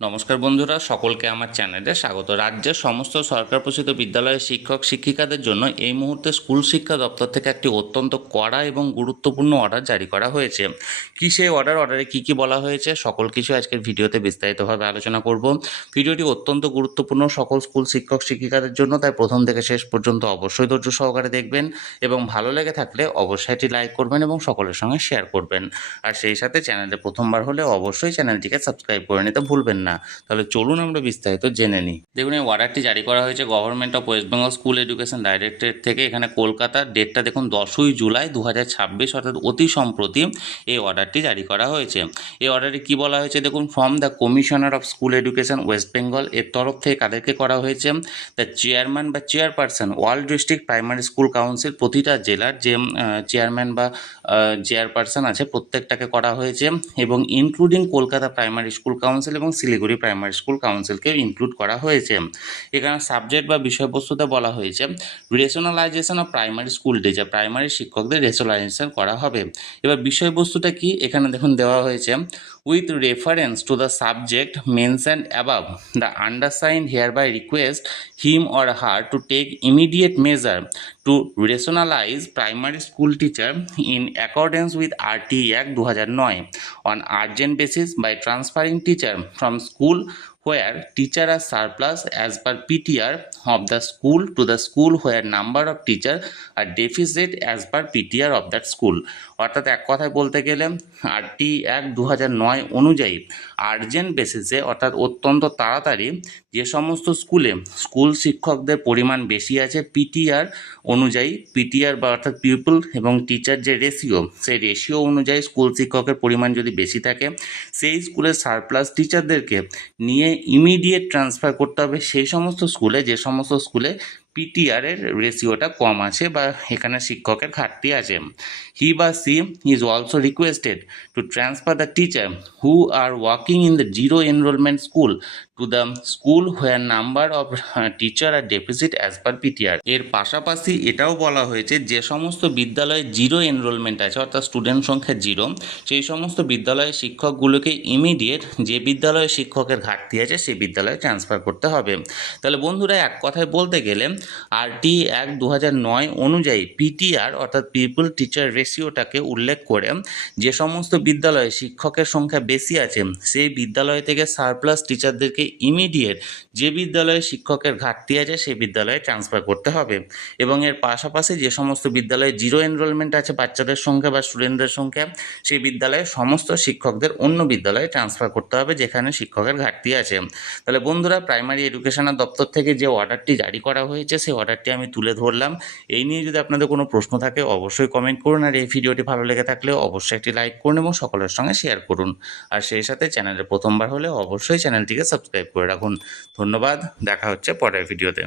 নমস্কার বন্ধুরা, সকলকে আমার চ্যানেলে স্বাগত। রাজ্যের সমস্ত সরকার পোষিত বিদ্যালয়ের শিক্ষক শিক্ষিকাদের জন্য এই মুহূর্তে স্কুল শিক্ষা দপ্তর থেকে একটি অত্যন্ত কড়া এবং গুরুত্বপূর্ণ অর্ডার জারি করা হয়েছে। কি সেই অর্ডারে কি বলা হয়েছে সকল কিছু আজকের ভিডিওতে বিস্তারিতভাবে আলোচনা করব। ভিডিওটি অত্যন্ত গুরুত্বপূর্ণ সকল স্কুল শিক্ষক শিক্ষিকাদের জন্য, তাই প্রথম থেকে শেষ পর্যন্ত অবশ্যই ধৈর্য সহকারে দেখবেন এবং ভালো লেগে থাকলে অবশ্যই এটি লাইক করবেন এবং সকলের সঙ্গে শেয়ার করবেন। আর সেই সাথে চ্যানেলে প্রথমবার হলে অবশ্যই চ্যানেলটিকে সাবস্ক্রাইব করে নিতে ভুলবেন না। তাহলে চলুন আমরা বিস্তারিত জেনে নিই। দেখুন, এই অর্ডারটি জারি করা হয়েছে government of West Bengal school education directorate থেকে। এখানে কলকাতার ডেটটা দেখুন 10ই জুলাই 2026, অর্থাৎ অতি সম্প্রতি এই অর্ডারটি জারি করা হয়েছে। এই অর্ডারে কি বলা হয়েছে দেখুন, from the commissioner of school education West Bengal, এর তরফ থেকে কাদেরকে করা হয়েছে, দ্য চেয়ারম্যান বা chairperson all district primary school council, প্রতিটা জেলার যে চেয়ারম্যান বা চেয়ারপারসন আছে প্রত্যেকটাকে করা হয়েছে, এবং including Kolkata primary school council এবং শিলিগুড়ি প্রাইমারি স্কুল কাউন্সিলকে ইনক্লুড করা হয়েছে। এখানে সাবজেক্ট বা বিষয়বস্তুতে বলা হয়েছে rationalisation of primary school teacher, primary শিক্ষকদের রেশনালাইজেশন করা হবে। এবার বিষয়বস্তুটা কি এখানে দেখুন দেওয়া হয়েছে, with reference to the subject mentioned above, the undersigned hereby request him or her to take immediate measure to rationalize primary school teacher in accordance with RT Act 2009 on urgent basis by transferring teacher from school where teacher are surplus as per PTR of the school to the school where number of teacher are deficit as per PTR of that school। অর্থাৎ এক কথায় বলতে গেলে RT Act 2009 অনুযায়ী urgent বেসিসে, অর্থাৎ অত্যন্ত তাড়াতাড়ি যে সমস্ত স্কুলে স্কুল শিক্ষকদের পরিমাণ বেশি আছে পিটিআর অনুযায়ী, পিটিআর বা অর্থাৎ পিপল এবং টিচার যে রেশিও, সেই রেশিও অনুযায়ী স্কুল শিক্ষকের পরিমাণ যদি বেশি থাকে, সেই স্কুলের সারপ্লাস টিচারদেরকে নিয়ে ইমিডিয়েট ট্রান্সফার করতে হবে সেই সমস্ত স্কুলে, যে সমস্ত স্কুলে পিটিআরের রেশিওটা কম আছে বা এখানে শিক্ষকের ঘাটতি আছে। হি বা she is also requested to transfer the teacher who are working in the zero enrolment school to the school where number of teacher are deficit as per PTR. এর পাশাপাশি এটাও বলা হয়েছে যে সমস্ত বিদ্যালয়ে জিরো এনরোলমেন্ট আছে, অর্থাৎ স্টুডেন্ট সংখ্যা জিরো, সেই সমস্ত বিদ্যালয়ের শিক্ষকগুলোকে ইমিডিয়েট যে বিদ্যালয়ে শিক্ষকের ঘাটতি আছে সেই বিদ্যালয়ে ট্রান্সফার করতে হবে। তাহলে বন্ধুরা, এক কথায় বলতে গেলে RT Act 2009 অনুযায়ী পিটিআর অর্থাৎ পিপল টিচার রেশিওটাকে উল্লেখ করে যে সমস্ত বিদ্যালয়ে শিক্ষকের সংখ্যা বেশি আছে সেই বিদ্যালয় থেকে সারপ্লাস টিচারদেরকে ইমিডিয়েট যে বিদ্যালয়ে শিক্ষকের ঘাটতি আছে সেই বিদ্যালয়ে ট্রান্সফার করতে হবে। এবং এর পাশাপাশি যে সমস্ত বিদ্যালয়ে জিরো এনরোলমেন্ট আছে বাচ্চাদের সংখ্যা বা স্টুডেন্টদের সংখ্যা, সেই বিদ্যালয়ে সমস্ত শিক্ষকদের অন্য বিদ্যালয়ে ট্রান্সফার করতে হবে যেখানে শিক্ষকের ঘাটতি আছে। তাহলে বন্ধুরা, প্রাইমারি এডুকেশনের দপ্তর থেকে যে অর্ডারটি জারি করা হয়েছে সেই অর্ডারটি আমি তুলে ধরলাম। এই নিয়ে যদি আপনাদের কোনো প্রশ্ন থাকে অবশ্যই কমেন্ট করুন, আর এই ভিডিওটি ভালো লেগে থাকলে অবশ্যই একটি লাইক করুন এবং সকলের সঙ্গে শেয়ার করুন। আর সেই সাথে চ্যানেলে প্রথমবার হলে অবশ্যই চ্যানেলটিকে সাবস্ক্রাইব করে রাখুন। ধন্যবাদ, দেখা হচ্ছে পরের ভিডিওতে।